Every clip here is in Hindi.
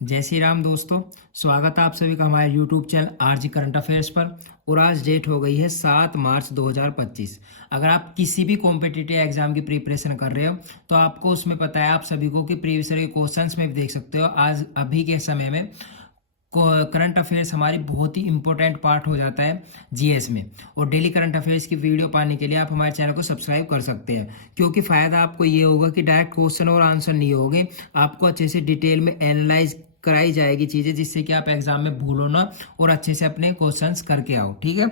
जय श्री राम दोस्तों। स्वागत है आप सभी का हमारे YouTube channel RG current affairs पर। और आज डेट हो गई है 7 मार्च 2025। अगर आप किसी भी कॉम्पिटिटिव एग्जाम की प्रिपरेशन कर रहे हो तो आपको उसमें पता है आप सभी को कि प्रीवियस ईयर के क्वेश्चंस में भी देख सकते हो। आज अभी के समय में करंट अफेयर्स हमारी बहुत ही इंपॉर्टेंट पार्ट हो जाता है जीएस में। और डेली करंट अफेयर्स की वीडियो पाने के लिए आप हमारे चैनल को सब्सक्राइब कर सकते हैं, क्योंकि फ़ायदा आपको ये होगा कि डायरेक्ट क्वेश्चन और आंसर नहीं होंगे, आपको अच्छे से डिटेल में एनालाइज कराई जाएगी चीज़ें, जिससे कि आप एग्जाम में भूलो ना और अच्छे से अपने क्वेश्चंस करके आओ। ठीक है,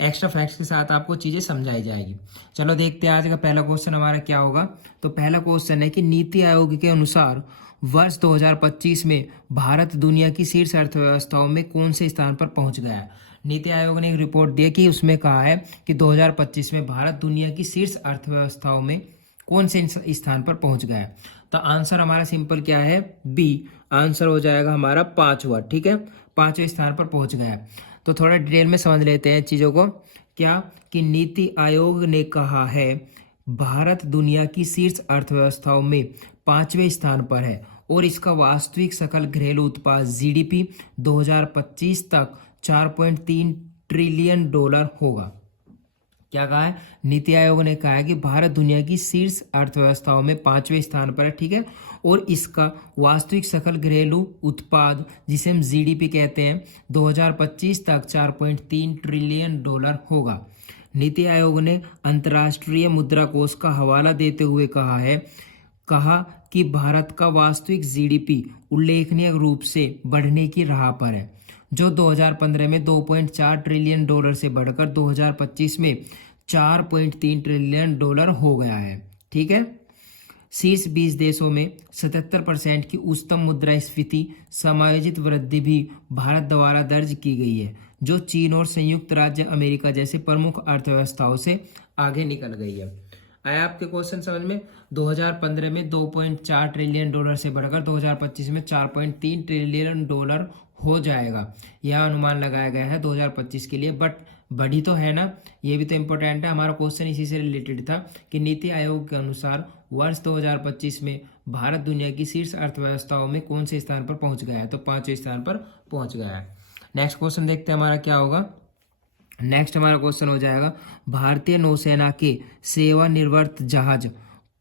एक्स्ट्रा फैक्ट्स के साथ आपको चीज़ें समझाई जाएगी। चलो देखते हैं आज का पहला क्वेश्चन हमारा क्या होगा। तो पहला क्वेश्चन है कि नीति आयोग के अनुसार वर्ष 2025 में भारत दुनिया की शीर्ष अर्थव्यवस्थाओं में कौन से स्थान पर पहुंच गया है। नीति आयोग ने एक रिपोर्ट दी कि उसमें कहा है कि 2025 में भारत दुनिया की शीर्ष अर्थव्यवस्थाओं में कौन से स्थान पर पहुंच गया है। तो आंसर हमारा सिंपल क्या है, बी। आंसर हो जाएगा हमारा पांचवा। ठीक है, पांचवें स्थान पर पहुंच गया है। तो थोड़ा डिटेल में समझ लेते हैं चीज़ों को। क्या कि नीति आयोग ने कहा है भारत दुनिया की शीर्ष अर्थव्यवस्थाओं में पांचवें स्थान पर है और इसका वास्तविक सकल घरेलू उत्पाद जीडीपी 2025 तक 4.3 ट्रिलियन डॉलर होगा। क्या कहा है, नीति आयोग ने कहा है कि भारत दुनिया की शीर्ष अर्थव्यवस्थाओं में पांचवें स्थान पर है। ठीक है, और इसका वास्तविक सकल घरेलू उत्पाद, जिसे हम जीडीपी कहते हैं, 2025 तक 4.3 ट्रिलियन डॉलर होगा। नीति आयोग ने अंतर्राष्ट्रीय मुद्रा कोष का हवाला देते हुए कहा कि भारत का वास्तविक जीडीपी उल्लेखनीय रूप से बढ़ने की राह पर है, जो 2015 में 2.4 ट्रिलियन डॉलर से बढ़कर 2025 में 4.3 ट्रिलियन डॉलर हो गया है। ठीक है, शीर्ष 20 देशों में 77% की उच्चतम मुद्रास्फीति समायोजित वृद्धि भी भारत द्वारा दर्ज की गई है, जो चीन और संयुक्त राज्य अमेरिका जैसे प्रमुख अर्थव्यवस्थाओं से आगे निकल गई है। आया आपके क्वेश्चन समझ में। 2015 में 2.4 ट्रिलियन डॉलर से बढ़कर 2025 में 4.3 ट्रिलियन डॉलर हो जाएगा, यह अनुमान लगाया गया है 2025 के लिए। बट बढ़ी तो है ना, ये भी तो इम्पोर्टेंट है। हमारा क्वेश्चन इसी से रिलेटेड था कि नीति आयोग के अनुसार वर्ष 2025 में भारत दुनिया की शीर्ष अर्थव्यवस्थाओं में कौन से स्थान पर पहुंच गया है। तो पांचवें स्थान पर पहुंच गया है। नेक्स्ट क्वेश्चन देखते हैं हमारा क्या होगा। नेक्स्ट हमारा क्वेश्चन हो जाएगा, भारतीय नौसेना के सेवानिवृत्त जहाज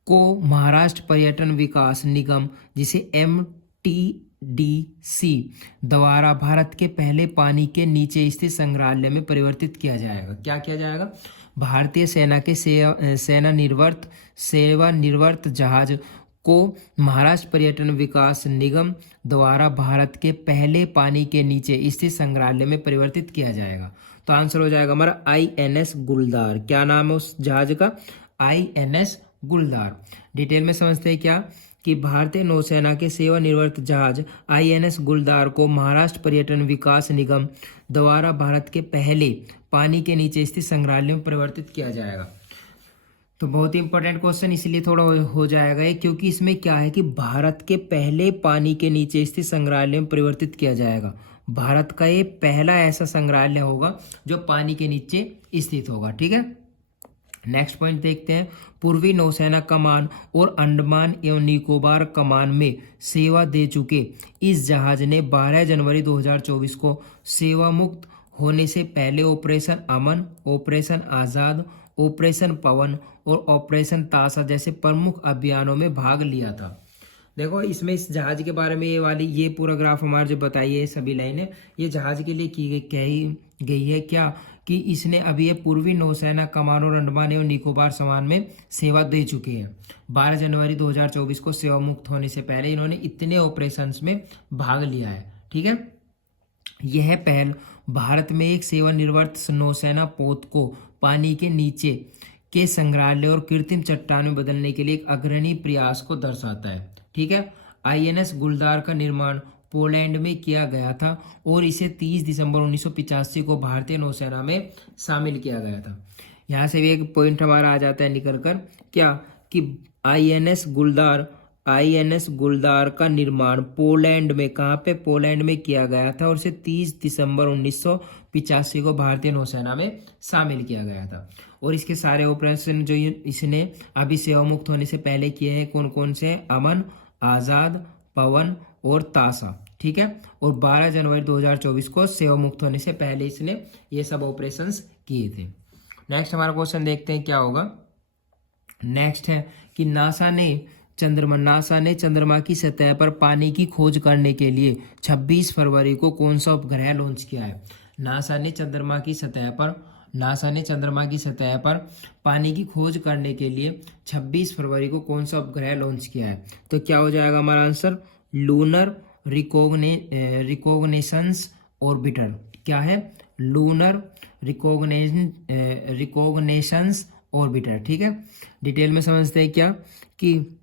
को महाराष्ट्र पर्यटन विकास निगम, जिसे MTDC द्वारा भारत के पहले पानी के नीचे स्थित संग्रहालय में परिवर्तित किया जाएगा। क्या किया जाएगा, भारतीय सेना के सेवानिवृत्त जहाज को महाराष्ट्र पर्यटन विकास निगम द्वारा भारत के पहले पानी के नीचे स्थित संग्रहालय में परिवर्तित किया जाएगा। तो आंसर हो जाएगा हमारा INS गुलदार। क्या नाम है उस जहाज का, INS गुलदार। डिटेल में समझते हैं क्या कि भारतीय नौसेना के सेवानिवृत्त जहाज INS गुलदार को महाराष्ट्र पर्यटन विकास निगम द्वारा भारत के पहले पानी के नीचे स्थित संग्रहालय में परिवर्तित किया जाएगा। तो बहुत ही इंपॉर्टेंट क्वेश्चन इसलिए थोड़ा हो जाएगा ये, क्योंकि इसमें क्या है कि भारत के पहले पानी के नीचे स्थित संग्रहालय में परिवर्तित किया जाएगा। भारत का ये पहला ऐसा संग्रहालय होगा जो पानी के नीचे स्थित होगा। ठीक है, नेक्स्ट पॉइंट देखते हैं। पूर्वी नौसेना कमान और अंडमान एवं निकोबार कमान में सेवा दे चुके इस जहाज ने 12 जनवरी 2024 को सेवा मुक्त होने से पहले ऑपरेशन अमन, ऑपरेशन आज़ाद, ऑपरेशन पवन और ऑपरेशन तासा जैसे प्रमुख अभियानों में भाग लिया था। देखो इसमें इस जहाज के बारे में ये पूरा ग्राफ हमारे जो बताइए ये सभी लाइनें, ये जहाज के लिए कही गई है। क्या कि इसने अभी ये पूर्वी नौसेना कमान और अंडमान एवं निकोबार समान में सेवा दे चुके हैं। 12 जनवरी 2024 को सेवा मुक्त होने से पहले इन्होंने इतने ऑपरेशंस में भाग लिया है। ठीक है, यह पहल भारत में एक सेवानिवृत्त नौसेना पोत को पानी के नीचे के संग्रहालय और कृत्रिम चट्टान में बदलने के लिए एक अग्रणी प्रयास को दर्शाता है। ठीक है, INS गुलदार का निर्माण पोलैंड में किया गया था और इसे 30 दिसंबर 1985 को भारतीय नौसेना में शामिल किया गया था। यहाँ से भी एक पॉइंट हमारा आ जाता है निकल कर, क्या कि INS गुलदार का निर्माण पोलैंड में, कहाँ पे, पोलैंड में किया गया था और इसे 30 दिसंबर 1985 को भारतीय नौसेना में शामिल किया गया था। और इसके सारे ऑपरेशन जो इसने अभी सेवा मुक्त होने से पहले किए हैं कौन कौन से, अमन, आज़ाद, पवन और तासा, ठीक है। और 12 जनवरी 2024 को सेवा मुक्त होने से पहले इसने ये सब ऑपरेशंस किए थे। नेक्स्ट हमारा क्वेश्चन देखते हैं क्या होगा। नेक्स्ट है कि नासा ने चंद्रमा की सतह पर पानी की खोज करने के लिए 26 फरवरी को कौन सा उपग्रह लॉन्च किया है। नासा ने चंद्रमा की सतह पर पानी की खोज करने के लिए 26 फरवरी को कौन सा उपग्रह लॉन्च किया है। तो क्या हो जाएगा हमारा आंसर, लूनर रिकॉग्निशंस ऑर्बिटर। क्या है, लूनर रिकॉग्निशंस ऑर्बिटर, ठीक है। डिटेल में समझते हैं क्या कि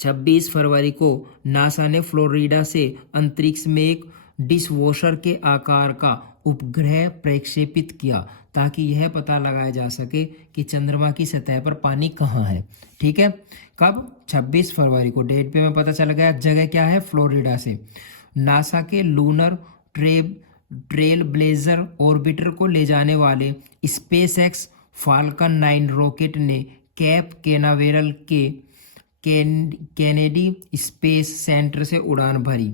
26 फरवरी को नासा ने फ्लोरिडा से अंतरिक्ष में एक डिशवॉशर के आकार का उपग्रह प्रक्षेपित किया ताकि यह पता लगाया जा सके कि चंद्रमा की सतह पर पानी कहाँ है, ठीक है। कब, 26 फरवरी को। डेट पे में पता चल गया जगह क्या है, फ्लोरिडा से। नासा के लूनर ट्रेल ब्लेजर ऑर्बिटर को ले जाने वाले स्पेसएक्स फाल्कन 9 रॉकेट ने कैप केनावेरल के केनेडी स्पेस सेंटर से उड़ान भरी।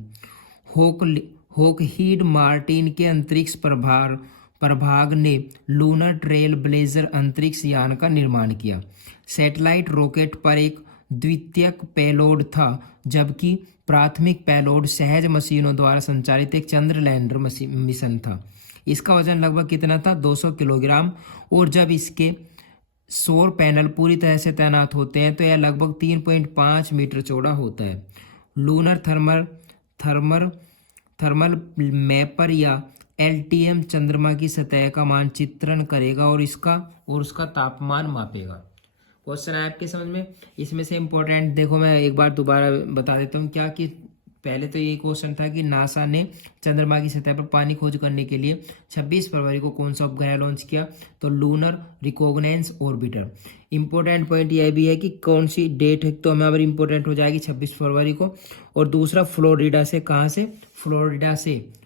होकहीड मार्टिन के अंतरिक्ष प्रभाग ने लूनर ट्रेल ब्लेजर अंतरिक्ष यान का निर्माण किया। सैटेलाइट रॉकेट पर एक द्वितीयक पेलोड था, जबकि प्राथमिक पेलोड सहज मशीनों द्वारा संचालित एक चंद्र लैंडर मिशन था। इसका वजन लगभग कितना था, 200 किलोग्राम। और जब इसके सौर पैनल पूरी तरह से तैनात होते हैं तो यह लगभग 3.5 मीटर चौड़ा होता है। लूनर थर्मल मैपर या LTM चंद्रमा की सतह का मानचित्रण करेगा और उसका तापमान मापेगा। क्वेश्चन है आपके समझ में। इसमें से इम्पोर्टेंट देखो, मैं एक बार दोबारा बता देता हूँ क्या कि पहले तो ये क्वेश्चन था कि नासा ने चंद्रमा की सतह पर पानी खोज करने के लिए 26 फरवरी को कौन सा उपग्रह लॉन्च किया, तो lunar recognitions orbiter. Important point यह भी है कि कौन सी डेट है, तो हमें अगर इंपॉर्टेंट हो जाएगी 26 फरवरी को। और दूसरा फ्लोरिडा से, कहाँ से,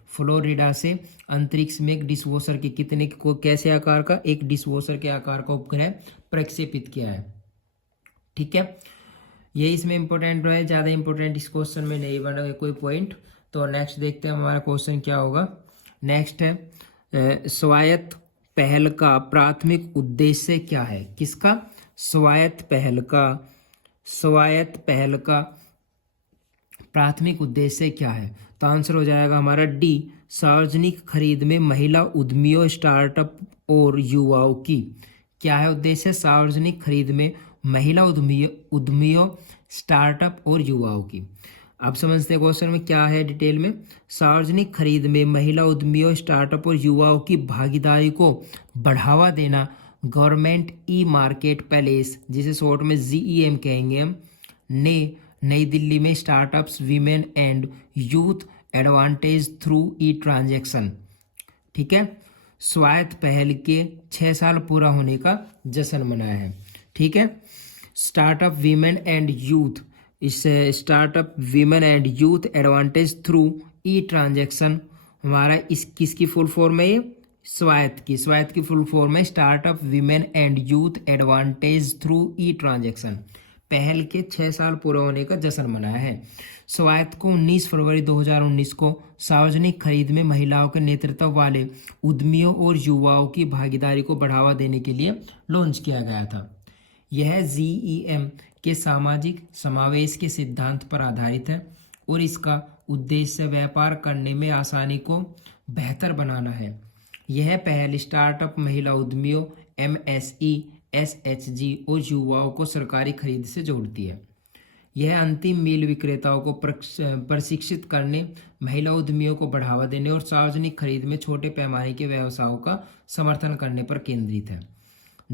फ्लोरिडा से अंतरिक्ष में एक डिशवॉशर के कितने को कैसे आकार का, एक डिशवॉशर के आकार का उपग्रह प्रक्षेपित किया है, ठीक है। ये इसमें इंपॉर्टेंट है, ज़्यादा इंपॉर्टेंट इस क्वेश्चन में नहीं बना कोई पॉइंट। तो नेक्स्ट देखते हैं हमारा क्वेश्चन क्या होगा। नेक्स्ट है स्वायत्त पहल का प्राथमिक उद्देश्य क्या है। किसका, स्वायत्त पहल का प्राथमिक उद्देश्य क्या है। तो आंसर हो जाएगा हमारा डी, सार्वजनिक खरीद में महिला उद्यमियों, स्टार्टअप और युवाओं की। क्या है उद्देश्य, सार्वजनिक खरीद में महिला उद्यमियों, स्टार्टअप और युवाओं की। अब समझते हैं क्वेश्चन में क्या है डिटेल में। सार्वजनिक खरीद में महिला उद्यमियों, स्टार्टअप और युवाओं की भागीदारी को बढ़ावा देना गवर्नमेंट ई मार्केट प्लेस, जिसे शॉर्ट में GEM कहेंगे हम, ने नई दिल्ली में startups, women and youth advantage through E transaction, ठीक है, स्वायत्त पहल के 6 साल पूरा होने का जश्न मनाया है, ठीक है। स्टार्टअप वीमेन एंड यूथ, इससे startup women and youth advantage through E transaction हमारा इस किसकी फुल फॉर्म है, ये स्वायत्त की फुल फॉर्म है startup women and youth advantage through E transaction. पहल के 6 साल पूरा होने का जश्न मनाया है। स्वायत्त को 19 फरवरी 2019 को सार्वजनिक खरीद में महिलाओं के नेतृत्व वाले उद्यमियों और युवाओं की भागीदारी को बढ़ावा देने के लिए लॉन्च किया गया था। यह GEM के सामाजिक समावेश के सिद्धांत पर आधारित है और इसका उद्देश्य व्यापार करने में आसानी को बेहतर बनाना है। यह पहल स्टार्टअप, महिला उद्यमियों, MSE, SHG और युवाओं को सरकारी खरीद से जोड़ती है। यह अंतिम मील विक्रेताओं को प्रशिक्षित करने, महिला उद्यमियों को बढ़ावा देने और सार्वजनिक खरीद में छोटे पैमाने के व्यवसायों का समर्थन करने पर केंद्रित है।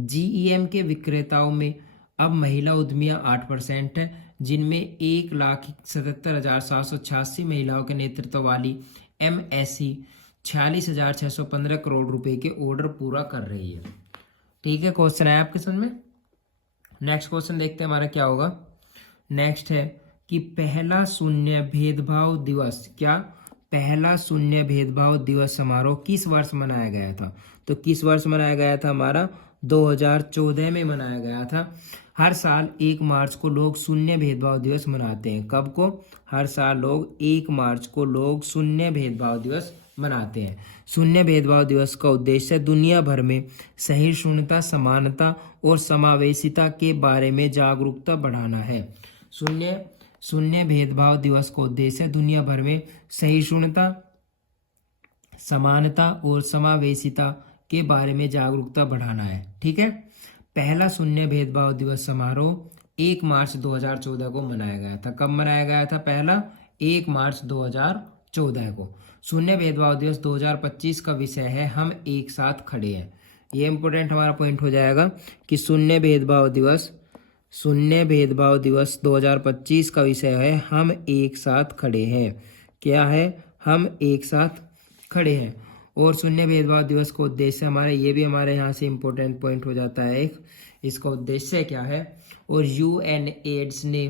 GEM के विक्रेताओं में अब महिला उद्यमियां 8% है, जिनमें 1,77,786 महिलाओं के नेतृत्व वाली MSE 46,615 करोड़ रुपए के ऑर्डर पूरा कर रही है, ठीक है। क्वेश्चन है आपके समझ में। नेक्स्ट क्वेश्चन देखते हैं हमारा क्या होगा। नेक्स्ट है कि पहला शून्य भेदभाव दिवस, क्या पहला शून्य भेदभाव दिवस समारोह किस वर्ष मनाया गया था। तो किस वर्ष मनाया गया था हमारा 2014 में मनाया गया था। हर साल 1 मार्च को लोग शून्य भेदभाव दिवस मनाते हैं। कब को? हर साल लोग 1 मार्च को लोग शून्य भेदभाव दिवस मनाते हैं। शून्य भेदभाव दिवस का उद्देश्य दुनिया भर में सहिष्णुता, समानता और समावेशिता के बारे में जागरूकता बढ़ाना है। शून्य भेदभाव दिवस का उद्देश्य दुनिया भर में सहिष्णुता, समानता और समावेशिता के बारे में जागरूकता बढ़ाना है। ठीक है। पहला शून्य भेदभाव दिवस समारोह 1 मार्च 2014 को मनाया गया था। कब मनाया गया था? पहला 1 मार्च 2014 को। शून्य भेदभाव दिवस 2025 का विषय है हम एक साथ खड़े हैं। ये इंपॉर्टेंट हमारा पॉइंट हो जाएगा कि शून्य भेदभाव दिवस 2025 का विषय है हम एक साथ खड़े हैं। क्या है? हम एक साथ खड़े हैं। और शून्य भेदभाव दिवस का उद्देश्य हमारे, ये भी हमारे यहाँ से इम्पोर्टेंट पॉइंट हो जाता है एक, इसका उद्देश्य क्या है? और यूएन एड्स ने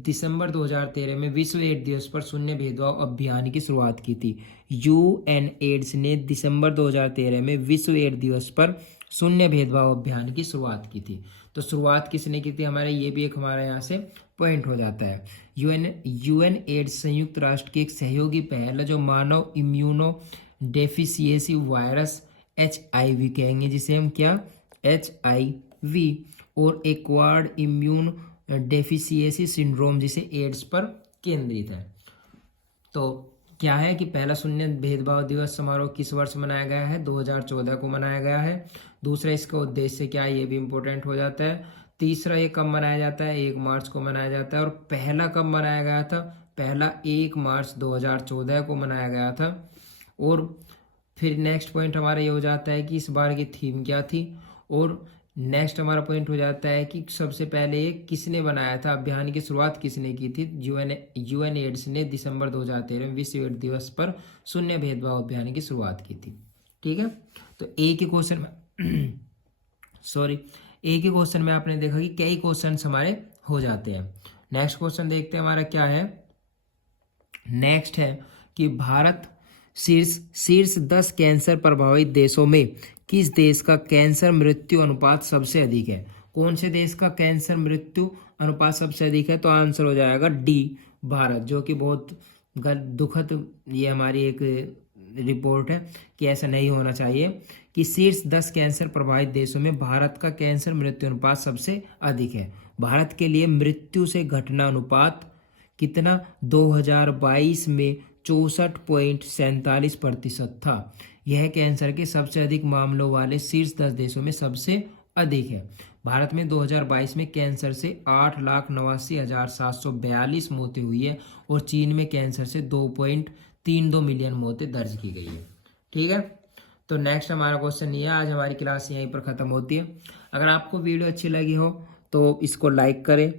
दिसंबर 2013 में विश्व एड्स दिवस पर शून्य भेदभाव अभियान की शुरुआत की थी। यूएन एड्स ने दिसंबर 2013 में विश्व एड्स दिवस पर शून्य भेदभाव अभियान की शुरुआत की थी। तो शुरुआत किसने की थी हमारे, ये भी एक हमारे यहाँ से पॉइंट हो जाता है। यूएन एड्स संयुक्त राष्ट्र की एक सहयोगी पहल है जो मानव इम्यूनो डेफिशिएंसी वायरस HIV कहेंगे, जिसे हम क्या, HIV, और एक्वायर्ड इम्यून डेफिशिएंसी सिंड्रोम जिसे एड्स पर केंद्रित है। तो क्या है कि पहला शून्य भेदभाव दिवस समारोह किस वर्ष मनाया गया है? 2014 को मनाया गया है। दूसरा, इसका उद्देश्य क्या है, ये भी इम्पोर्टेंट हो जाता है। तीसरा, ये कब मनाया जाता है? 1 मार्च को मनाया जाता है। और पहला कब मनाया गया था? पहला 1 मार्च 2014 को मनाया गया था। और फिर नेक्स्ट पॉइंट हमारा ये हो जाता है कि इस बार की थीम क्या थी। और नेक्स्ट हमारा पॉइंट हो जाता है कि सबसे पहले ये किसने बनाया था, अभियान की शुरुआत किसने की थी? यूएन एड्स ने दिसंबर 2013 में विश्व एड्स दिवस पर शून्य भेदभाव अभियान की शुरुआत की थी। ठीक है। तो एक ही क्वेश्चन में एक ही क्वेश्चन में आपने देखा कि कई क्वेश्चन हमारे हो जाते हैं। नेक्स्ट क्वेश्चन देखते हैं हमारा क्या है। नेक्स्ट है कि भारत शीर्ष 10 कैंसर प्रभावित देशों में किस देश का कैंसर मृत्यु अनुपात सबसे अधिक है? कौन से देश का कैंसर मृत्यु अनुपात सबसे अधिक है? तो आंसर हो जाएगा डी, भारत, जो कि बहुत दुखद ये हमारी एक रिपोर्ट है कि ऐसा नहीं होना चाहिए कि शीर्ष 10 कैंसर प्रभावित देशों में भारत का कैंसर मृत्यु अनुपात सबसे अधिक है। भारत के लिए मृत्यु से घटना अनुपात कितना? 2022 में 64.47% था। यह कैंसर के सबसे अधिक मामलों वाले शीर्ष 10 देशों में सबसे अधिक है। भारत में 2022 में कैंसर से 8,89,742 मौतें हुई है और चीन में कैंसर से 2.32 मिलियन मौतें दर्ज की गई है। ठीक है। तो नेक्स्ट हमारा क्वेश्चन ये है। आज हमारी क्लास यहीं पर ख़त्म होती है। अगर आपको वीडियो अच्छी लगी हो तो इसको लाइक करें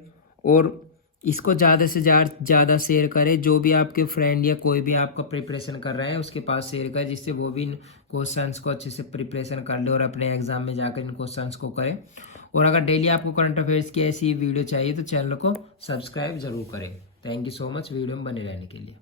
और इसको ज़्यादा से ज़्यादा शेयर करें। जो भी आपके फ्रेंड या कोई भी आपका प्रिपरेशन कर रहा है उसके पास शेयर करें, जिससे वो भी इन क्वेश्चंस को अच्छे से प्रिपरेशन कर ले और अपने एग्जाम में जाकर इन क्वेश्चंस को करें। और अगर डेली आपको करंट अफेयर्स की ऐसी वीडियो चाहिए तो चैनल को सब्सक्राइब जरूर करें। Thank you so much video में बने रहने के लिए।